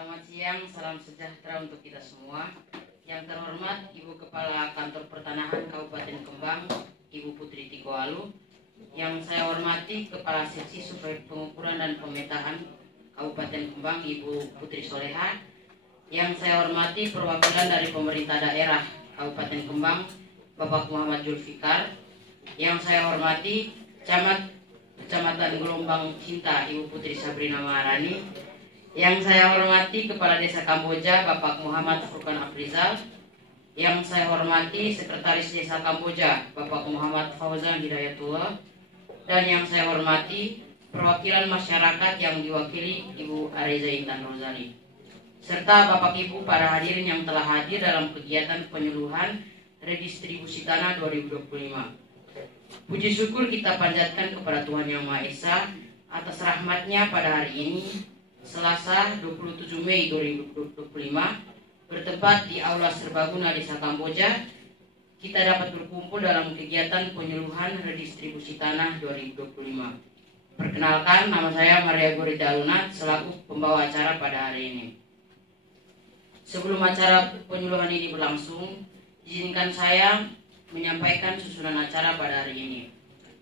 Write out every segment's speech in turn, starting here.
Selamat siang, salam sejahtera untuk kita semua. Yang terhormat Ibu Kepala Kantor Pertanahan Kabupaten Kembang, Ibu Putri Tikoalu. Yang saya hormati Kepala Seksi Survei Pengukuran dan Pemetaan Kabupaten Kembang, Ibu Putri Soleha. Yang saya hormati perwakilan dari pemerintah daerah Kabupaten Kembang, Bapak Muhammad Julfikar. Yang saya hormati Camat Kecamatan Gelombang Cinta, Ibu Putri Sabrina Maharani. Yang saya hormati Kepala Desa Kamboja, Bapak Muhammad Furkan Afrizal. Yang saya hormati Sekretaris Desa Kamboja, Bapak Muhammad Fauzan Hidayatullah. Dan yang saya hormati perwakilan masyarakat yang diwakili Ibu Areza Intan Rozali, serta Bapak Ibu para hadirin yang telah hadir dalam kegiatan penyuluhan redistribusi tanah 2025. Puji syukur kita panjatkan kepada Tuhan Yang Maha Esa atas rahmatnya pada hari ini, Selasa 27 Mei 2025, bertempat di Aula Serbaguna Desa Kamboja, kita dapat berkumpul dalam kegiatan penyuluhan redistribusi tanah 2025. Perkenalkan, nama saya Maria Gorita Lunat selaku pembawa acara pada hari ini. Sebelum acara penyuluhan ini berlangsung, izinkan saya menyampaikan susunan acara pada hari ini.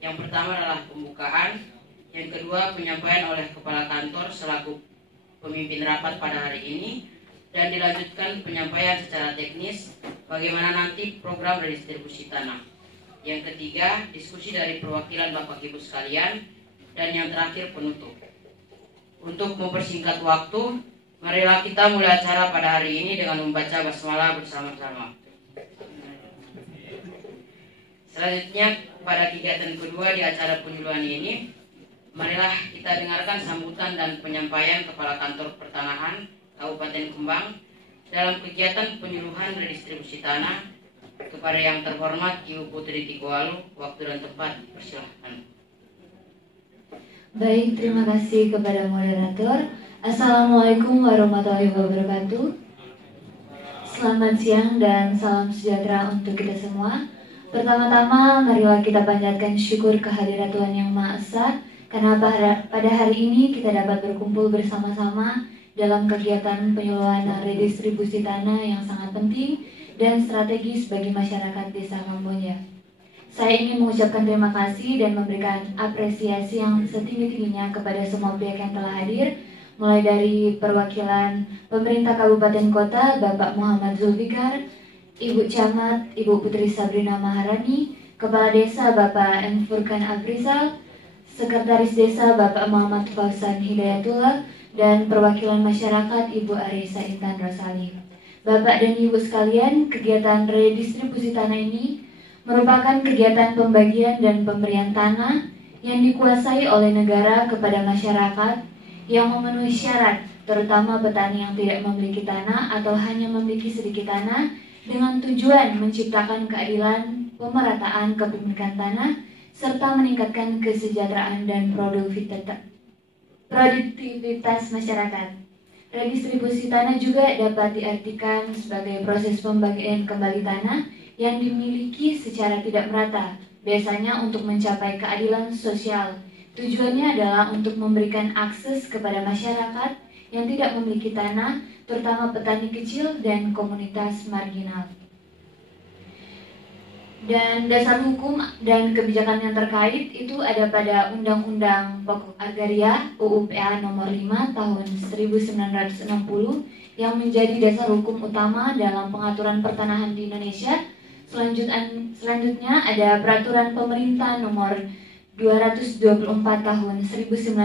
Yang pertama adalah pembukaan, yang kedua penyampaian oleh Kepala Kantor selaku pemimpin rapat pada hari ini, dan dilanjutkan penyampaian secara teknis bagaimana nanti program redistribusi tanah. Yang ketiga, diskusi dari perwakilan Bapak Ibu sekalian, dan yang terakhir penutup. Untuk mempersingkat waktu, marilah kita mulai acara pada hari ini dengan membaca basmalah bersama-sama. Selanjutnya, pada kegiatan kedua di acara penyuluhan ini, marilah kita dengarkan sambutan dan penyampaian Kepala Kantor Pertanahan Kabupaten Kembang dalam kegiatan penyuluhan redistribusi tanah. Kepada yang terhormat Ibu Putri Tikoalu, waktu dan tempat dipersilahkan. Baik, terima kasih kepada moderator. Assalamualaikum warahmatullahi wabarakatuh. Selamat siang dan salam sejahtera untuk kita semua. Pertama-tama, marilah kita panjatkan syukur kehadirat Tuhan Yang Maha Esa, karena pada hari ini kita dapat berkumpul bersama-sama dalam kegiatan penyuluhan redistribusi tanah yang sangat penting dan strategis bagi masyarakat Desa Kamboja. Saya ingin mengucapkan terima kasih dan memberikan apresiasi yang setinggi-tingginya kepada semua pihak yang telah hadir, mulai dari perwakilan pemerintah Kabupaten Kota, Bapak Muhammad Zulfikar, Ibu Camat, Ibu Putri Sabrina Maharani, Kepala Desa Bapak M. Furkan Afrizal, Sekretaris Desa Bapak Muhammad Fauzan Hidayatullah, dan perwakilan masyarakat Ibu Areza Intan Rozali. Bapak dan Ibu sekalian, kegiatan redistribusi tanah ini merupakan kegiatan pembagian dan pemberian tanah yang dikuasai oleh negara kepada masyarakat yang memenuhi syarat, terutama petani yang tidak memiliki tanah atau hanya memiliki sedikit tanah, dengan tujuan menciptakan keadilan pemerataan kepemilikan tanah serta meningkatkan kesejahteraan dan produktivitas masyarakat. Redistribusi tanah juga dapat diartikan sebagai proses pembagian kembali tanah yang dimiliki secara tidak merata, biasanya untuk mencapai keadilan sosial. Tujuannya adalah untuk memberikan akses kepada masyarakat yang tidak memiliki tanah, terutama petani kecil dan komunitas marginal. Dan dasar hukum dan kebijakan yang terkait itu ada pada Undang-Undang Pokok Agraria UU-PA nomor 5 tahun 1960 yang menjadi dasar hukum utama dalam pengaturan pertanahan di Indonesia. Selanjutnya ada Peraturan Pemerintah nomor 224 tahun 1961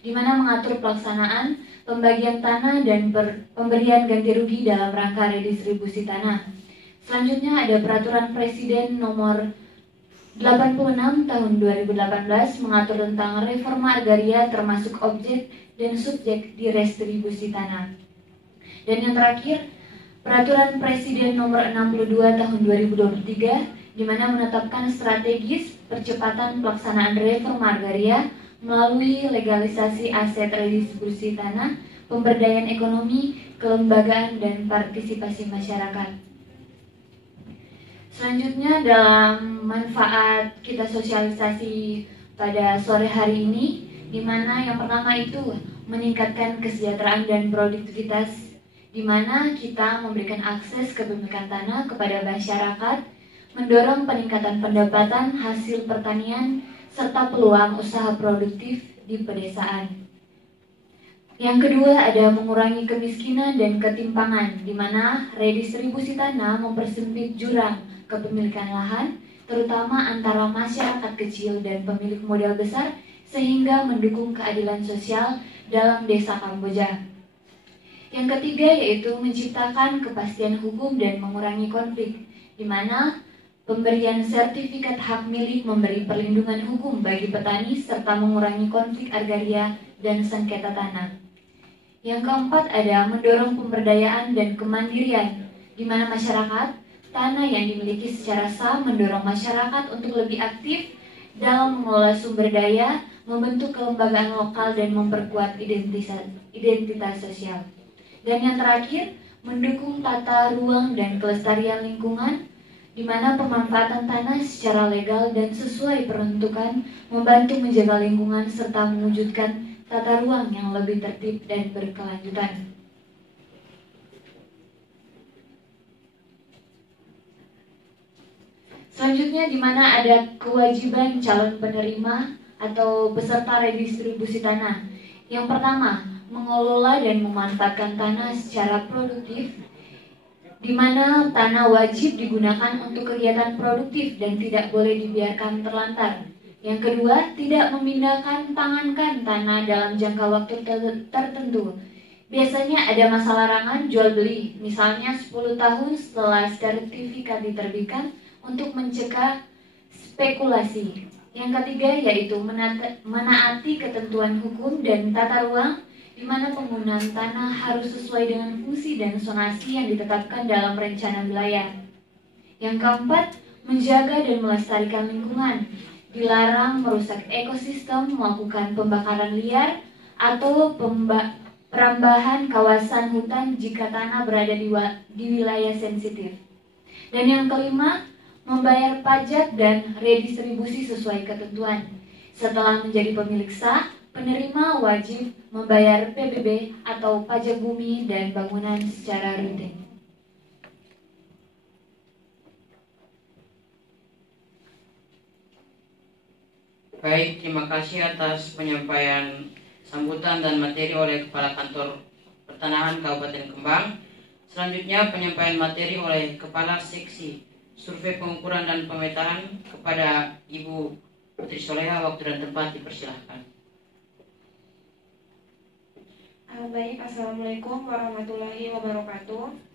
di mana mengatur pelaksanaan pembagian tanah dan pemberian ganti rugi dalam rangka redistribusi tanah. Selanjutnya ada Peraturan Presiden nomor 86 tahun 2018 mengatur tentang reforma agraria termasuk objek dan subjek di redistribusi tanah. Dan yang terakhir, Peraturan Presiden nomor 62 tahun 2023 di mana menetapkan strategis percepatan pelaksanaan reforma agraria melalui legalisasi aset redistribusi tanah, pemberdayaan ekonomi, kelembagaan, dan partisipasi masyarakat. Selanjutnya dalam manfaat kita sosialisasi pada sore hari ini, di mana yang pertama itu meningkatkan kesejahteraan dan produktivitas, di mana kita memberikan akses kepemilikan tanah kepada masyarakat, mendorong peningkatan pendapatan hasil pertanian, serta peluang usaha produktif di pedesaan. Yang kedua ada mengurangi kemiskinan dan ketimpangan, di mana redistribusi tanah mempersempit jurang kepemilikan lahan, terutama antara masyarakat kecil dan pemilik modal besar, sehingga mendukung keadilan sosial dalam desa Kamboja. Yang ketiga yaitu menciptakan kepastian hukum dan mengurangi konflik, di mana pemberian sertifikat hak milik memberi perlindungan hukum bagi petani serta mengurangi konflik agraria dan sengketa tanah. Yang keempat ada mendorong pemberdayaan dan kemandirian, di mana masyarakat tanah yang dimiliki secara sah mendorong masyarakat untuk lebih aktif dalam mengelola sumber daya, membentuk kelembagaan lokal dan memperkuat identitas sosial. Dan yang terakhir, mendukung tata ruang dan kelestarian lingkungan, di mana pemanfaatan tanah secara legal dan sesuai peruntukan membantu menjaga lingkungan serta mewujudkan tata ruang yang lebih tertib dan berkelanjutan. Selanjutnya, di mana ada kewajiban calon penerima atau peserta redistribusi tanah. Yang pertama, mengelola dan memanfaatkan tanah secara produktif, di mana tanah wajib digunakan untuk kegiatan produktif dan tidak boleh dibiarkan terlantar. Yang kedua, tidak memindahkan tangankan tanah dalam jangka waktu tertentu. Biasanya ada masa larangan jual beli, misalnya 10 tahun setelah sertifikat diterbitkan untuk mencegah spekulasi. Yang ketiga yaitu menaati ketentuan hukum dan tata ruang, di mana penggunaan tanah harus sesuai dengan fungsi dan zonasi yang ditetapkan dalam rencana wilayah. Yang keempat, menjaga dan melestarikan lingkungan. Dilarang merusak ekosistem, melakukan pembakaran liar, atau perambahan kawasan hutan jika tanah berada di wilayah sensitif. Dan yang kelima, membayar pajak dan redistribusi sesuai ketentuan. Setelah menjadi pemilik sah, penerima wajib membayar PBB atau pajak bumi dan bangunan secara rutin. Baik, terima kasih atas penyampaian sambutan dan materi oleh Kepala Kantor Pertanahan Kabupaten Kembang. Selanjutnya penyampaian materi oleh Kepala Seksi Survei Pengukuran dan Pemetaan kepada Ibu Putri Soleha. Waktu dan tempat dipersilahkan. Baik, Assalamualaikum warahmatullahi wabarakatuh.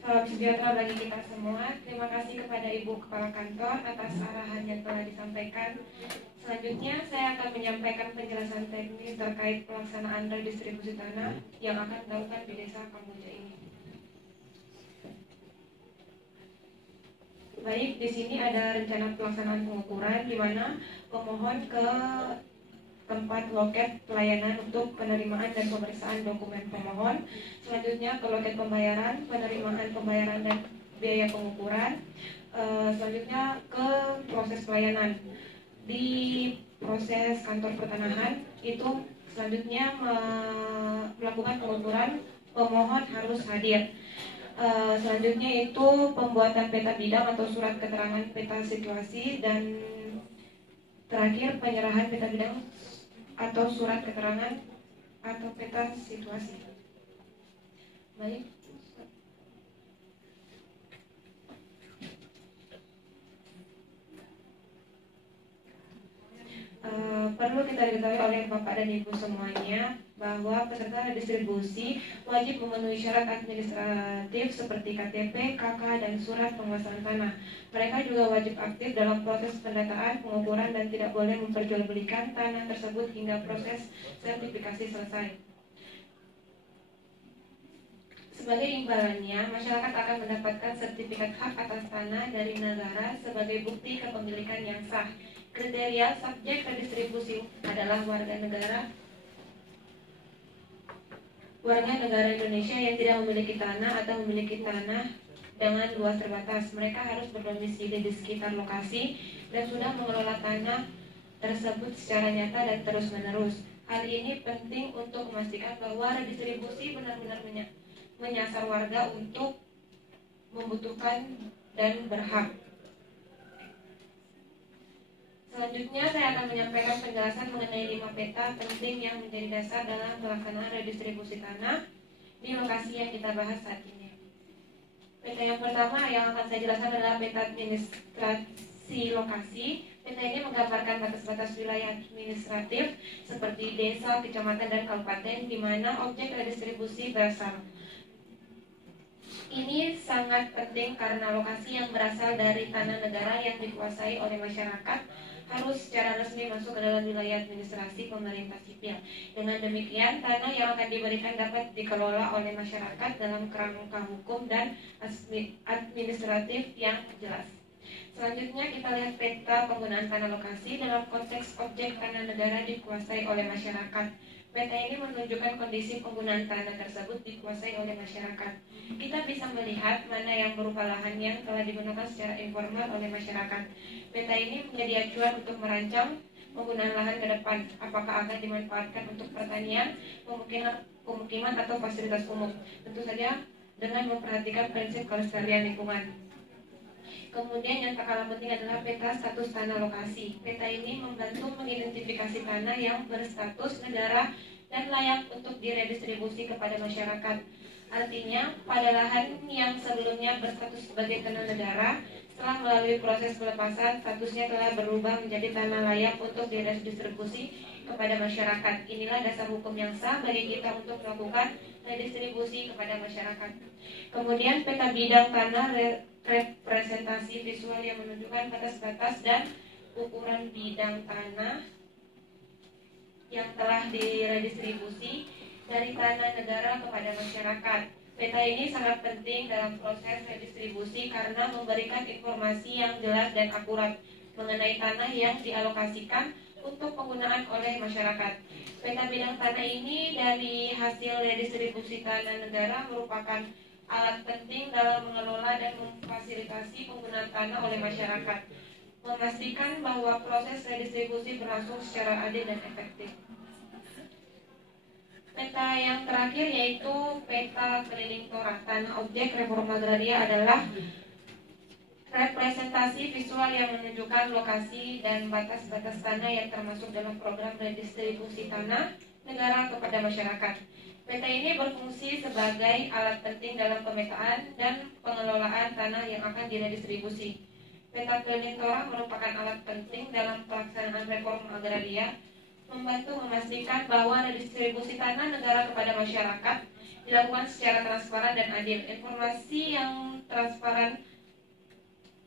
Salam sejahtera bagi kita semua. Terima kasih kepada Ibu Kepala Kantor atas arahan yang telah disampaikan. Selanjutnya saya akan menyampaikan penjelasan teknis terkait pelaksanaan redistribusi tanah yang akan dilakukan di Desa Kamboja ini. Baik, di sini ada rencana pelaksanaan pengukuran di mana pemohon ke tempat loket pelayanan untuk penerimaan dan pemeriksaan dokumen pemohon. Selanjutnya ke loket pembayaran, penerimaan pembayaran dan biaya pengukuran. Selanjutnya ke proses pelayanan. Di proses kantor pertanahan itu selanjutnya melakukan pengukuran, pemohon harus hadir. Selanjutnya itu pembuatan peta bidang atau surat keterangan peta situasi, dan terakhir penyerahan peta bidang atau surat keterangan atau peta situasi. Baik. Perlu kita diketahui oleh Bapak dan Ibu semuanya bahwa peserta redistribusi wajib memenuhi syarat administratif seperti KTP, KK, dan surat penguasaan tanah. Mereka juga wajib aktif dalam proses pendataan, pengukuran, dan tidak boleh memperjualbelikan tanah tersebut hingga proses sertifikasi selesai. Sebagai imbalannya, masyarakat akan mendapatkan sertifikat hak atas tanah dari negara sebagai bukti kepemilikan yang sah. Kriteria subjek redistribusi adalah warga negara Indonesia yang tidak memiliki tanah atau memiliki tanah dengan luas terbatas. Mereka harus berdomisili di sekitar lokasi dan sudah mengelola tanah tersebut secara nyata dan terus-menerus. Hal ini penting untuk memastikan bahwa redistribusi benar-benar menyasar warga untuk membutuhkan dan berhak. Selanjutnya saya akan menyampaikan penjelasan mengenai 5 peta penting yang menjadi dasar dalam pelaksanaan redistribusi tanah di lokasi yang kita bahas saat ini. Peta yang pertama yang akan saya jelaskan adalah peta administrasi lokasi. Peta ini menggambarkan batas-batas wilayah administratif seperti desa, kecamatan, dan kabupaten di mana objek redistribusi berasal. Ini sangat penting karena lokasi yang berasal dari tanah negara yang dikuasai oleh masyarakat harus secara resmi masuk ke dalam wilayah administrasi pemerintah sipil. Dengan demikian, tanah yang akan diberikan dapat dikelola oleh masyarakat dalam kerangka hukum dan administratif yang jelas. Selanjutnya kita lihat peta penggunaan tanah lokasi dalam konteks objek tanah negara dikuasai oleh masyarakat. Peta ini menunjukkan kondisi penggunaan tanah tersebut dikuasai oleh masyarakat. Kita bisa melihat mana yang berupa lahan yang telah digunakan secara informal oleh masyarakat. Peta ini menjadi acuan untuk merancang penggunaan lahan ke depan, apakah akan dimanfaatkan untuk pertanian, pemukiman atau fasilitas umum. Tentu saja dengan memperhatikan prinsip kelestarian lingkungan. Kemudian yang tak kalah penting adalah peta status tanah lokasi. Peta ini membantu mengidentifikasi tanah yang berstatus negara dan layak untuk diredistribusi kepada masyarakat. Artinya, pada lahan yang sebelumnya berstatus sebagai tanah negara, setelah melalui proses pelepasan, statusnya telah berubah menjadi tanah layak untuk diredistribusi kepada masyarakat. Inilah dasar hukum yang sah bagi kita untuk melakukan redistribusi kepada masyarakat. Kemudian peta bidang tanah representasi visual yang menunjukkan batas-batas dan ukuran bidang tanah yang telah diredistribusi dari tanah negara kepada masyarakat. Peta ini sangat penting dalam proses redistribusi karena memberikan informasi yang jelas dan akurat mengenai tanah yang dialokasikan untuk penggunaan oleh masyarakat. Peta bidang tanah ini dari hasil redistribusi tanah negara merupakan alat penting dalam mengelola dan memfasilitasi penggunaan tanah oleh masyarakat, memastikan bahwa proses redistribusi berlangsung secara adil dan efektif. Peta yang terakhir yaitu peta keliling Torah. Tanah objek reforma agraria adalah representasi visual yang menunjukkan lokasi dan batas-batas tanah yang termasuk dalam program redistribusi tanah negara kepada masyarakat. Peta ini berfungsi sebagai alat penting dalam pemetaan dan pengelolaan tanah yang akan diredistribusi. Peta keliling Torah merupakan alat penting dalam pelaksanaan reforma agraria, membantu memastikan bahwa redistribusi tanah negara kepada masyarakat dilakukan secara transparan dan adil. Informasi yang transparan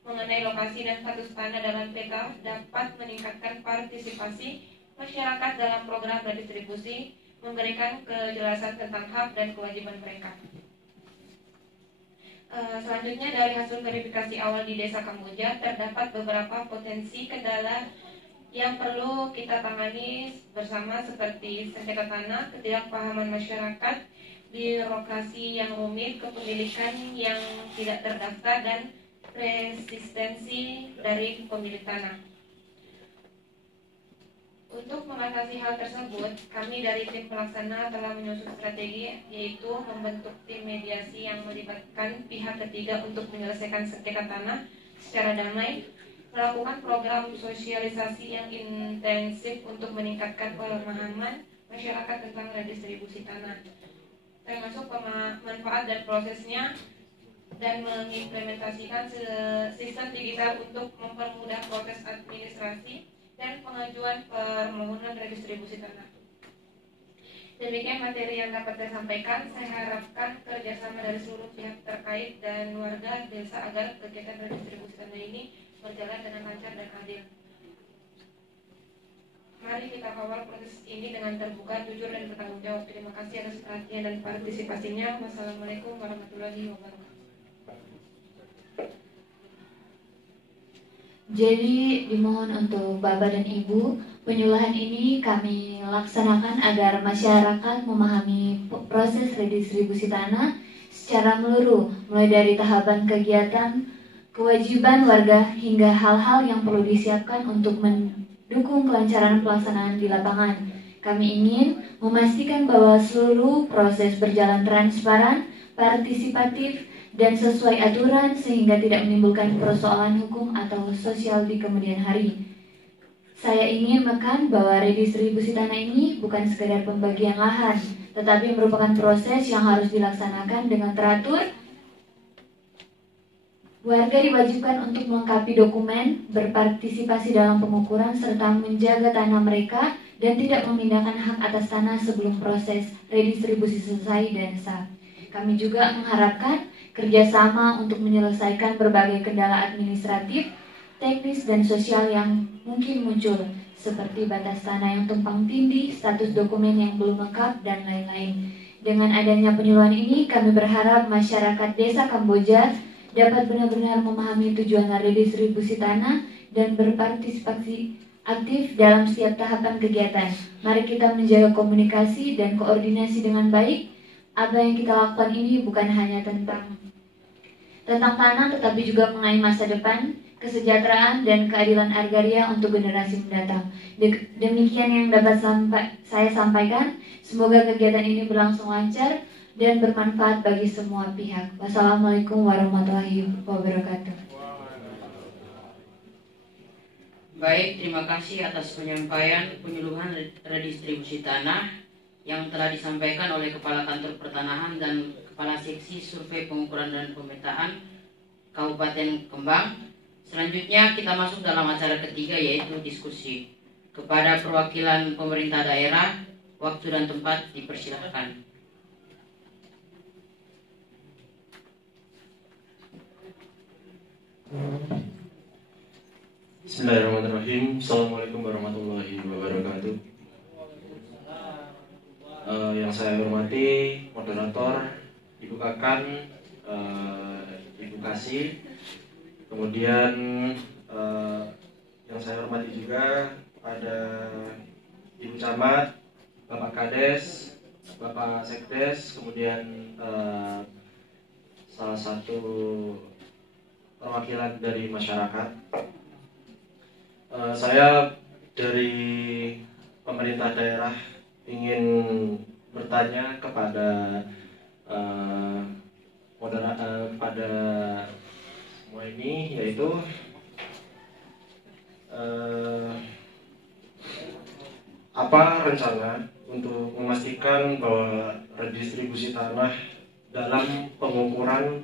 mengenai lokasi dan status tanah dalam peta dapat meningkatkan partisipasi masyarakat dalam program redistribusi, memberikan kejelasan tentang hak dan kewajiban mereka. Selanjutnya dari hasil verifikasi awal di Desa Kamboja terdapat beberapa potensi kendala yang perlu kita tangani bersama seperti sengketa tanah, ketidakpahaman masyarakat, birokrasi yang rumit, kepemilikan yang tidak terdaftar, dan resistensi dari pemilik tanah. Untuk mengatasi hal tersebut, kami dari tim pelaksana telah menyusun strategi, yaitu membentuk tim mediasi yang melibatkan pihak ketiga untuk menyelesaikan sengketa tanah secara damai, melakukan program sosialisasi yang intensif untuk meningkatkan pemahaman masyarakat tentang redistribusi tanah, termasuk manfaat dan prosesnya, dan mengimplementasikan sistem digital untuk mempermudah proses administrasi dan pengajuan permohonan redistribusi tanah. Demikian materi yang dapat saya sampaikan. Saya harapkan kerjasama dari seluruh pihak terkait dan warga desa agar kegiatan redistribusi tanah ini berjalan dengan lancar dan adil. Mari kita kawal proses ini dengan terbuka, jujur, dan bertanggung jawab. Terima kasih atas perhatian dan partisipasinya. Wassalamualaikum warahmatullahi wabarakatuh. Jadi dimohon untuk Bapak dan Ibu, penyuluhan ini kami laksanakan agar masyarakat memahami proses redistribusi tanah secara menyeluruh, mulai dari tahapan kegiatan, kewajiban warga, hingga hal-hal yang perlu disiapkan untuk mendukung kelancaran pelaksanaan di lapangan. Kami ingin memastikan bahwa seluruh proses berjalan transparan, partisipatif, dan sesuai aturan sehingga tidak menimbulkan persoalan hukum atau sosial di kemudian hari. Saya ingin menekan bahwa redistribusi tanah ini bukan sekedar pembagian lahan, tetapi merupakan proses yang harus dilaksanakan dengan teratur. Warga diwajibkan untuk melengkapi dokumen, berpartisipasi dalam pengukuran, serta menjaga tanah mereka dan tidak memindahkan hak atas tanah sebelum proses redistribusi selesai dan sah. Kami juga mengharapkan kerjasama untuk menyelesaikan berbagai kendala administratif, teknis, dan sosial yang mungkin muncul, seperti batas tanah yang tumpang tindih, status dokumen yang belum lengkap, dan lain-lain. Dengan adanya penyuluhan ini, kami berharap masyarakat Desa Kamboja dapat benar-benar memahami tujuan redistribusi tanah dan berpartisipasi aktif dalam setiap tahapan kegiatan. Mari kita menjaga komunikasi dan koordinasi dengan baik. Apa yang kita lakukan ini bukan hanya tentang tanah, tetapi juga mengenai masa depan, kesejahteraan, dan keadilan agraria untuk generasi mendatang. Demikian yang dapat saya sampaikan. Semoga kegiatan ini berlangsung lancar dan bermanfaat bagi semua pihak. Wassalamualaikum warahmatullahi wabarakatuh. Baik, terima kasih atas penyampaian penyuluhan redistribusi tanah yang telah disampaikan oleh Kepala Kantor Pertanahan dan Kepala Seksi Survei Pengukuran dan Pemetaan Kabupaten Kembang. Selanjutnya kita masuk dalam acara ketiga, yaitu diskusi. Kepada perwakilan pemerintah daerah, waktu dan tempat dipersilahkan. Bismillahirrahmanirrahim. Assalamualaikum warahmatullahi wabarakatuh. Yang saya hormati moderator, Ibu Kakan, Ibu Kasih, kemudian yang saya hormati juga ada Ibu Camat, Bapak Kades, Bapak Sekdes, kemudian salah satu perwakilan dari masyarakat. Saya dari pemerintah daerah ingin bertanya kepada pada semua ini, yaitu apa rencana untuk memastikan bahwa redistribusi tanah dalam pengukuran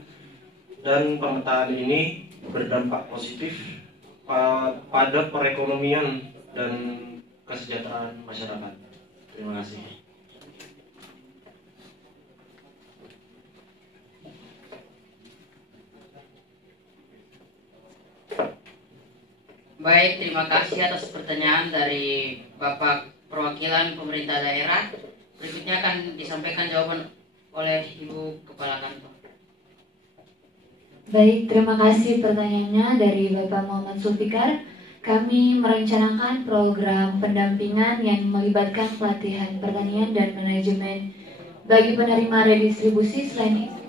dan pemetaan ini berdampak positif pada perekonomian dan kesejahteraan masyarakat. Terima kasih. Baik, terima kasih atas pertanyaan dari Bapak Perwakilan Pemerintah Daerah. Berikutnya akan disampaikan jawaban oleh Ibu Kepala Kantor. Baik, terima kasih pertanyaannya dari Bapak Muhammad Zulfikar. Kami merencanakan program pendampingan yang melibatkan pelatihan pertanian dan manajemen bagi penerima redistribusi. Selain itu,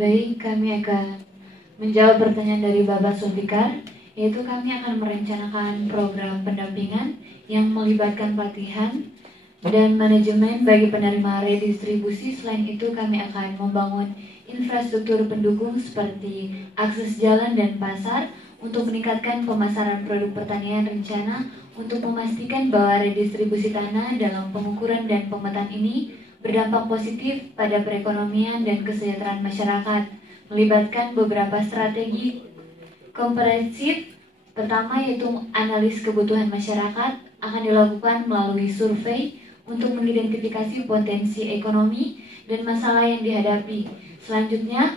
baik, kami akan menjawab pertanyaan dari Bapak Zulfikar, yaitu kami akan merencanakan program pendampingan yang melibatkan pelatihan dan manajemen bagi penerima redistribusi. Selain itu, kami akan membangun infrastruktur pendukung seperti akses jalan dan pasar untuk meningkatkan pemasaran produk pertanian. Rencana untuk memastikan bahwa redistribusi tanah dalam pengukuran dan pemetaan ini berdampak positif pada perekonomian dan kesejahteraan masyarakat, melibatkan beberapa strategi komprehensif. Pertama, yaitu analis kebutuhan masyarakat akan dilakukan melalui survei untuk mengidentifikasi potensi ekonomi dan masalah yang dihadapi. Selanjutnya,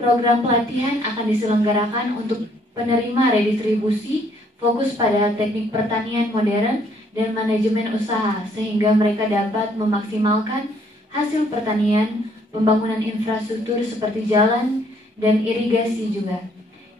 program pelatihan akan diselenggarakan untuk penerima redistribusi, fokus pada teknik pertanian modern dan manajemen usaha, sehingga mereka dapat memaksimalkan hasil pertanian, pembangunan infrastruktur seperti jalan dan irigasi juga.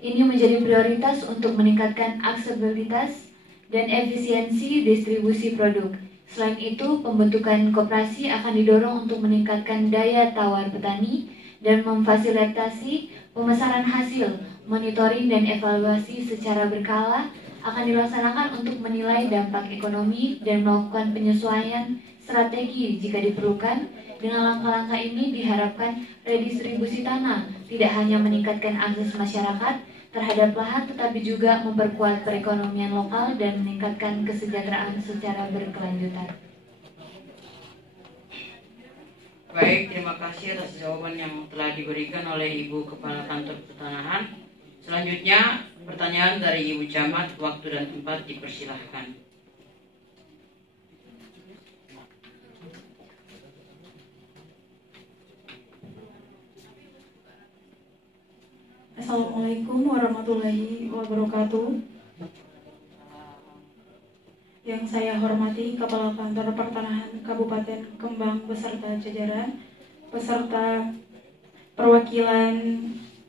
Ini menjadi prioritas untuk meningkatkan aksesibilitas dan efisiensi distribusi produk. Selain itu, pembentukan koperasi akan didorong untuk meningkatkan daya tawar petani dan memfasilitasi pemasaran hasil. Monitoring dan evaluasi secara berkala akan dilaksanakan untuk menilai dampak ekonomi dan melakukan penyesuaian strategi jika diperlukan. Dengan langkah-langkah ini diharapkan redistribusi tanah tidak hanya meningkatkan akses masyarakat terhadap lahan, tetapi juga memperkuat perekonomian lokal dan meningkatkan kesejahteraan secara berkelanjutan. Baik, terima kasih atas jawaban yang telah diberikan oleh Ibu Kepala Kantor Pertanahan. Selanjutnya, pertanyaan dari Ibu Camat, waktu dan tempat dipersilahkan. Assalamualaikum warahmatullahi wabarakatuh. Yang saya hormati Kepala Kantor Pertanahan Kabupaten Kembang beserta jajaran, peserta perwakilan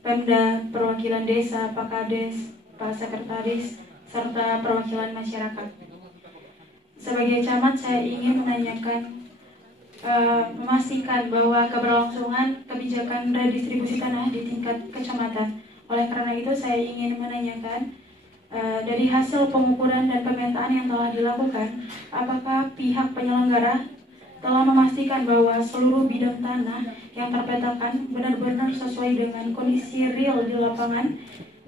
Pemda, perwakilan desa, Pak Kades, Pak Sekretaris, serta perwakilan masyarakat. Sebagai camat, saya ingin memastikan bahwa keberlangsungan kebijakan redistribusi tanah di tingkat kecamatan. Oleh karena itu, saya ingin menanyakan dari hasil pengukuran dan pemetaan yang telah dilakukan, apakah pihak penyelenggara telah memastikan bahwa seluruh bidang tanah yang terpetakan benar-benar sesuai dengan kondisi real di lapangan,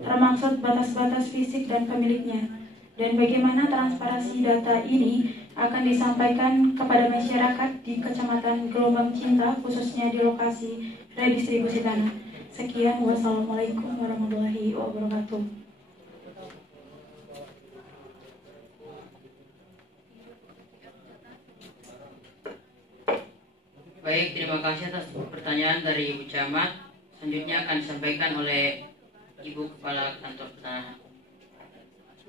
termaksud batas-batas fisik dan pemiliknya, dan bagaimana transparansi data ini akan disampaikan kepada masyarakat di Kecamatan Gelombang Cinta, khususnya di lokasi redistribusi tanah. Sekian, wassalamualaikum warahmatullahi wabarakatuh. Baik, terima kasih atas pertanyaan dari Ibu Camat. Selanjutnya akan disampaikan oleh Ibu Kepala Kantor Pertanahan.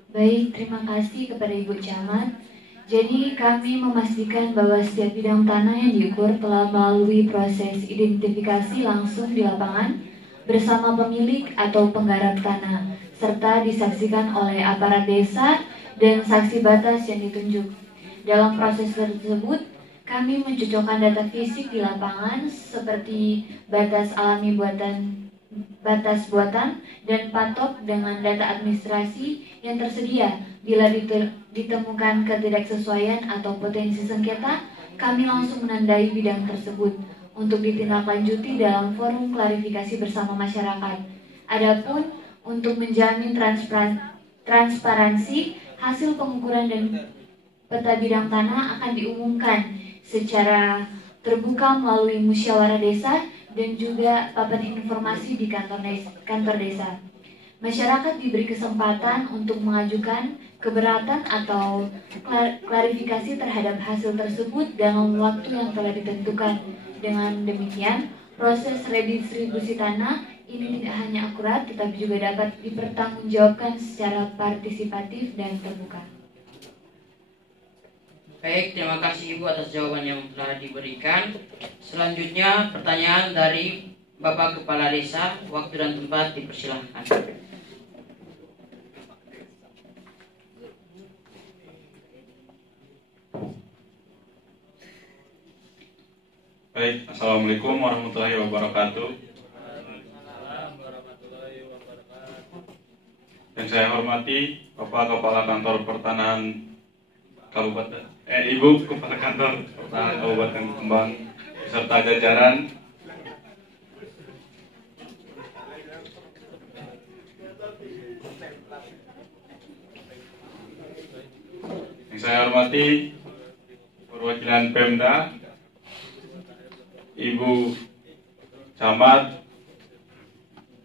Baik, terima kasih kepada Ibu Camat. Jadi kami memastikan bahwa setiap bidang tanah yang diukur telah melalui proses identifikasi langsung di lapangan bersama pemilik atau penggarap tanah, serta disaksikan oleh aparat desa dan saksi batas yang ditunjuk. Dalam proses tersebut, kami mencocokkan data fisik di lapangan seperti batas alami batas buatan dan patok dengan data administrasi yang tersedia. Bila ditemukan ketidaksesuaian atau potensi sengketa, kami langsung menandai bidang tersebut untuk ditindaklanjuti dalam forum klarifikasi bersama masyarakat. Adapun untuk menjamin transparansi, hasil pengukuran dan peta bidang tanah akan diumumkan secara terbuka melalui musyawarah desa dan juga papan informasi di kantor desa. Masyarakat diberi kesempatan untuk mengajukan keberatan atau klarifikasi terhadap hasil tersebut dalam waktu yang telah ditentukan. Dengan demikian, proses redistribusi tanah ini tidak hanya akurat tetapi juga dapat dipertanggungjawabkan secara partisipatif dan terbuka. Baik, terima kasih Ibu atas jawaban yang telah diberikan. Selanjutnya pertanyaan dari Bapak Kepala Desa, waktu dan tempat dipersilahkan. Baik, Assalamualaikum warahmatullahi wabarakatuh. Yang saya hormati Bapak Kepala Kantor Pertanahan Kabupaten Ibu Kepala Kantor Pertanahan Kabupaten Kembang beserta jajaran. Yang saya hormati perwakilan Pemda, Ibu Camat,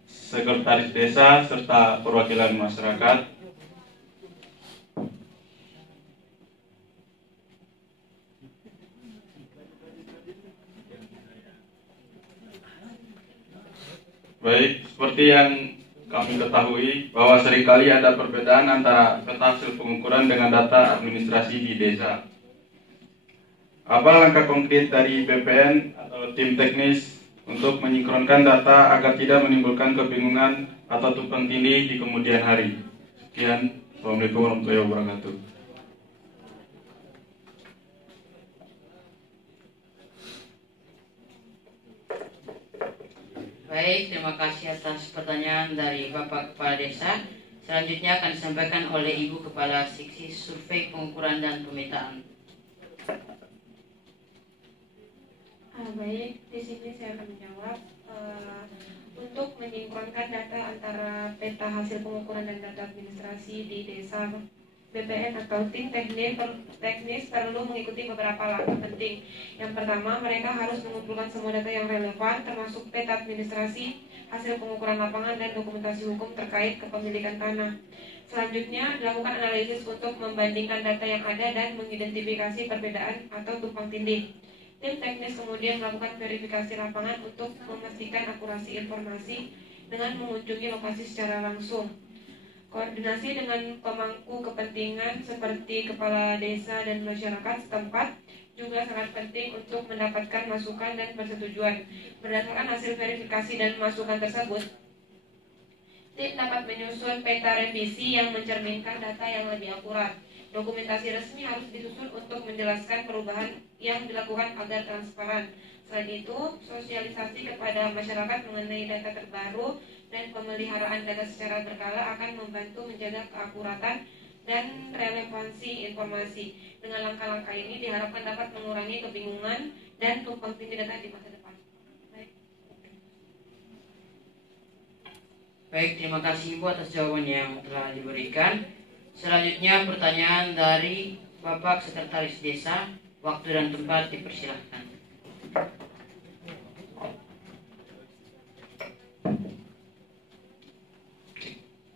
Sekretaris Desa, serta perwakilan masyarakat. Baik, seperti yang kami ketahui bahwa seringkali ada perbedaan antara peta hasil pengukuran dengan data administrasi di desa. Apa langkah konkret dari BPN atau tim teknis untuk menyinkronkan data agar tidak menimbulkan kebingungan atau tumpang tindih di kemudian hari. Sekian, Assalamualaikum warahmatullahi wabarakatuh. Baik, terima kasih atas pertanyaan dari Bapak Kepala Desa. Selanjutnya akan disampaikan oleh Ibu Kepala Seksi Survei Pengukuran dan Pemetaan. Baik, di sini saya akan menjawab. Untuk menyinkronkan data antara peta hasil pengukuran dan data administrasi di desa, BPN atau tim teknis perlu mengikuti beberapa langkah penting. Yang pertama, mereka harus mengumpulkan semua data yang relevan, termasuk peta administrasi, hasil pengukuran lapangan, dan dokumentasi hukum terkait kepemilikan tanah. Selanjutnya, dilakukan analisis untuk membandingkan data yang ada dan mengidentifikasi perbedaan atau tumpang tindih. Tim teknis kemudian melakukan verifikasi lapangan untuk memastikan akurasi informasi dengan mengunjungi lokasi secara langsung. Koordinasi dengan pemangku kepentingan seperti kepala desa dan masyarakat setempat juga sangat penting untuk mendapatkan masukan dan persetujuan. Berdasarkan hasil verifikasi dan masukan tersebut, tim dapat menyusun peta revisi yang mencerminkan data yang lebih akurat. Dokumentasi resmi harus disusun untuk menjelaskan perubahan yang dilakukan agar transparan. Selain itu, sosialisasi kepada masyarakat mengenai data terbaru dan pemeliharaan data secara berkala akan membantu menjaga keakuratan dan relevansi informasi. Dengan langkah-langkah ini diharapkan dapat mengurangi kebingungan dan tumpang tindih data di masa depan. Baik, terima kasih Ibu atas jawaban yang telah diberikan. Selanjutnya pertanyaan dari Bapak Sekretaris Desa. Waktu dan tempat dipersilahkan.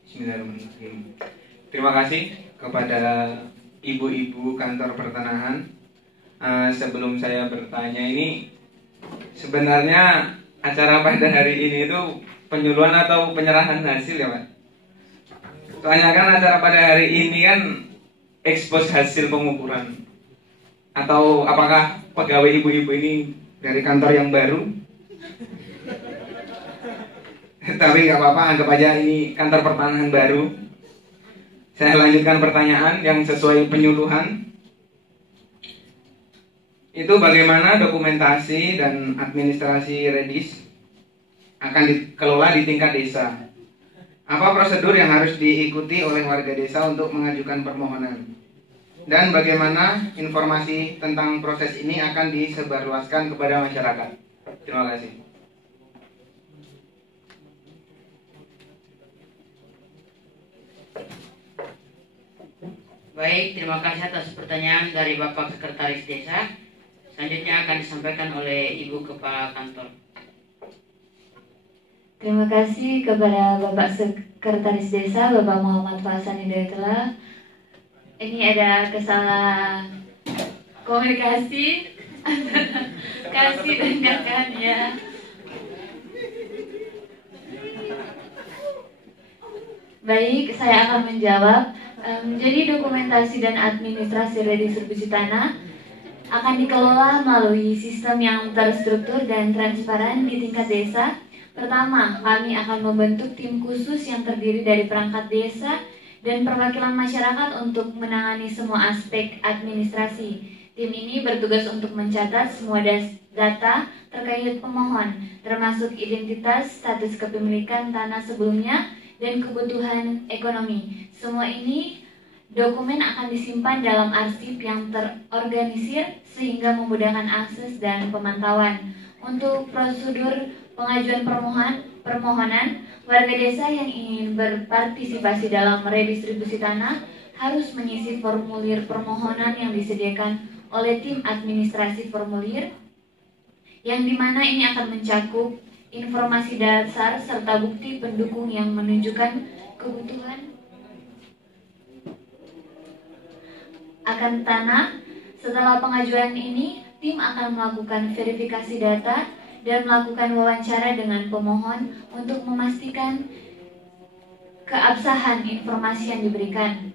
Bismillahirrahmanirrahim. Terima kasih kepada ibu-ibu kantor pertanahan. Sebelum saya bertanya ini, sebenarnya acara pada hari ini itu penyuluhan atau penyerahan hasil ya Pak? Soalnya kan acara pada hari ini kan ekspos hasil pengukuran. Atau apakah pegawai ibu-ibu ini dari kantor yang baru? Tapi nggak apa-apa, anggap aja ini kantor pertanahan baru. Saya lanjutkan pertanyaan yang sesuai penyuluhan. Itu bagaimana dokumentasi dan administrasi Redis akan dikelola di tingkat desa? Apa prosedur yang harus diikuti oleh warga desa untuk mengajukan permohonan? Dan bagaimana informasi tentang proses ini akan disebarluaskan kepada masyarakat? Terima kasih. Baik, terima kasih atas pertanyaan dari Bapak Sekretaris Desa. Selanjutnya akan disampaikan oleh Ibu Kepala Kantor. Terima kasih kepada Bapak Sekretaris Desa, Bapak Muhammad Fahasan Hidayatullah. Ini ada kesalah komunikasi antara kasih dan kakak ya. Baik, saya akan menjawab. Jadi dokumentasi dan administrasi redistribusi tanah akan dikelola melalui sistem yang terstruktur dan transparan di tingkat desa. Pertama, kami akan membentuk tim khusus yang terdiri dari perangkat desa dan perwakilan masyarakat untuk menangani semua aspek administrasi. Tim ini bertugas untuk mencatat semua data terkait pemohon, termasuk identitas, status kepemilikan tanah sebelumnya, dan kebutuhan ekonomi. Semua ini dokumen akan disimpan dalam arsip yang terorganisir sehingga memudahkan akses dan pemantauan. Untuk prosedur pengajuan permohonan, warga desa yang ingin berpartisipasi dalam redistribusi tanah harus mengisi formulir permohonan yang disediakan oleh tim administrasi formulir, yang dimana ini akan mencakup informasi dasar serta bukti pendukung yang menunjukkan kebutuhan akan tanah. Setelah pengajuan ini, tim akan melakukan verifikasi data dan melakukan wawancara dengan pemohon untuk memastikan keabsahan informasi yang diberikan.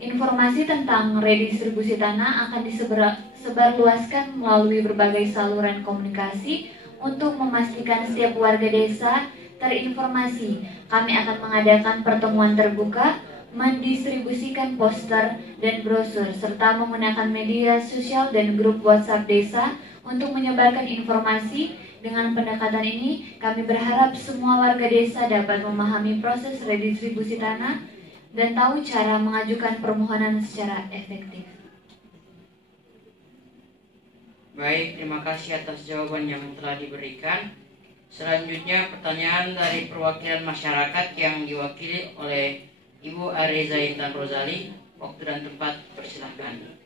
Informasi tentang redistribusi tanah akan disebarluaskan melalui berbagai saluran komunikasi, Untuk memastikan setiap warga desa terinformasi, kami akan mengadakan pertemuan terbuka, mendistribusikan poster dan brosur, serta menggunakan media sosial dan grup WhatsApp desa untuk menyebarkan informasi. Dengan pendekatan ini, kami berharap semua warga desa dapat memahami proses redistribusi tanah dan tahu cara mengajukan permohonan secara efektif. Baik, terima kasih atas jawaban yang telah diberikan. Selanjutnya pertanyaan dari perwakilan masyarakat yang diwakili oleh Ibu Areza Intan Rozali. Waktu dan tempat persilahkan.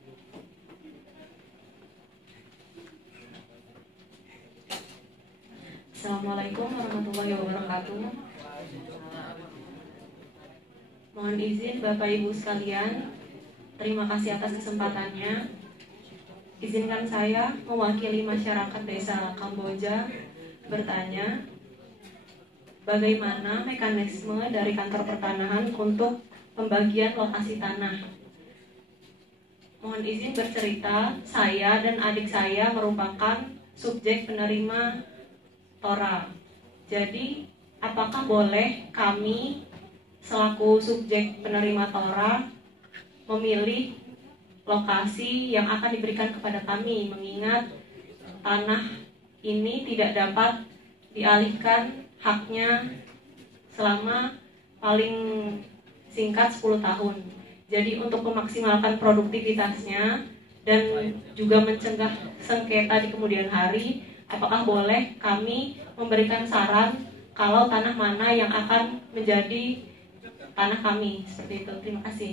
Assalamualaikum warahmatullahi wabarakatuh. Mohon izin Bapak Ibu sekalian, terima kasih atas kesempatannya. Izinkan saya mewakili masyarakat desa Kamboja bertanya, bagaimana mekanisme dari kantor pertanahan untuk pembagian lokasi tanah. Mohon izin bercerita, saya dan adik saya merupakan subjek penerima TORA. Jadi, apakah boleh kami selaku subjek penerima TORA memilih lokasi yang akan diberikan kepada kami, mengingat tanah ini tidak dapat dialihkan haknya selama paling singkat 10 tahun. Jadi untuk memaksimalkan produktivitasnya dan juga mencegah sengketa di kemudian hari, apakah boleh kami memberikan saran kalau tanah mana yang akan menjadi tanah kami? Seperti itu. Terima kasih.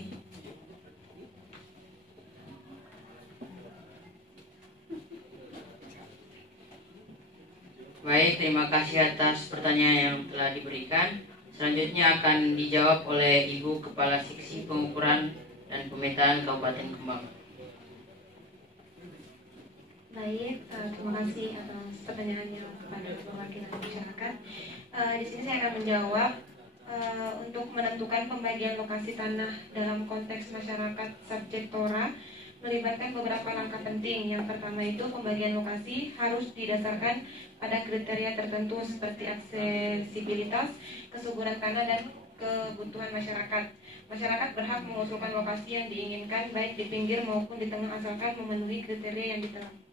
Baik, terima kasih atas pertanyaan yang telah diberikan. Selanjutnya akan dijawab oleh Ibu Kepala Seksi Pengukuran dan Pemetaan Kabupaten Kembang. Baik, terima kasih atas pertanyaannya kepada perwakilan masyarakat. Di sini saya akan menjawab untuk menentukan pembagian lokasi tanah dalam konteks masyarakat subjek TORA melibatkan beberapa langkah penting. Yang pertama itu pembagian lokasi harus didasarkan pada kriteria tertentu seperti aksesibilitas, kesuburan tanah, dan kebutuhan masyarakat. Masyarakat berhak mengusulkan lokasi yang diinginkan baik di pinggir maupun di tengah asalkan memenuhi kriteria yang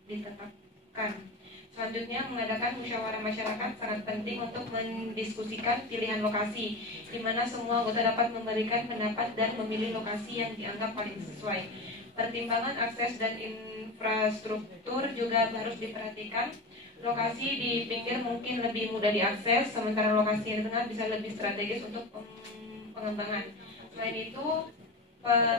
ditetapkan. Selanjutnya, mengadakan musyawarah masyarakat sangat penting untuk mendiskusikan pilihan lokasi, di mana semua anggota dapat memberikan pendapat dan memilih lokasi yang dianggap paling sesuai. Pertimbangan akses dan infrastruktur juga harus diperhatikan. Lokasi di pinggir mungkin lebih mudah diakses, sementara lokasi di tengah bisa lebih strategis untuk pengembangan. Selain itu,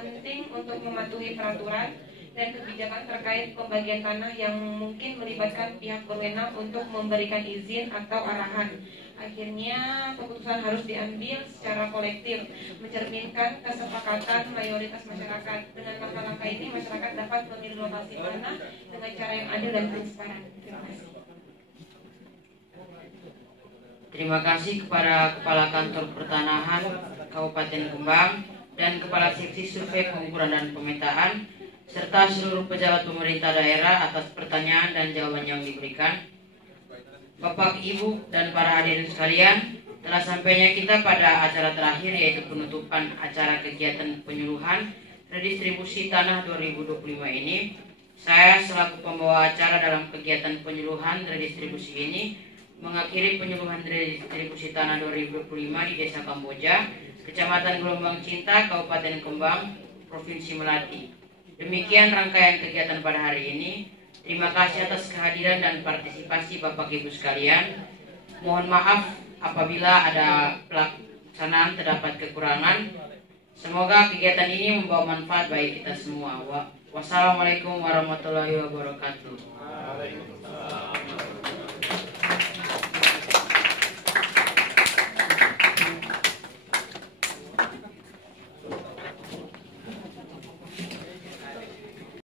penting untuk mematuhi peraturan dan kebijakan terkait pembagian tanah yang mungkin melibatkan pihak berwenang untuk memberikan izin atau arahan. Akhirnya, keputusan harus diambil secara kolektif, mencerminkan kesepakatan mayoritas masyarakat. Dengan langkah-langkah ini, masyarakat dapat memilih lokasi tanah dengan cara yang adil dan transparan. Terima kasih. Terima kasih kepada Kepala Kantor Pertanahan Kabupaten Kembang dan Kepala Seksi Survei Pengukuran dan Pemetaan serta seluruh pejabat pemerintah daerah atas pertanyaan dan jawaban yang diberikan. Bapak, Ibu, dan para hadirin sekalian, telah sampainya kita pada acara terakhir, yaitu penutupan acara kegiatan penyuluhan redistribusi tanah 2025 ini. Saya selaku pembawa acara dalam kegiatan penyuluhan redistribusi ini mengakhiri penyuluhan redistribusi tanah 2025 di Desa Kamboja, Kecamatan Gelombang Cinta, Kabupaten Kembang, Provinsi Melati. Demikian rangkaian kegiatan pada hari ini. Terima kasih atas kehadiran dan partisipasi Bapak Ibu sekalian. Mohon maaf apabila ada pelaksanaan terdapat kekurangan. Semoga kegiatan ini membawa manfaat bagi kita semua. Wassalamualaikum warahmatullahi wabarakatuh.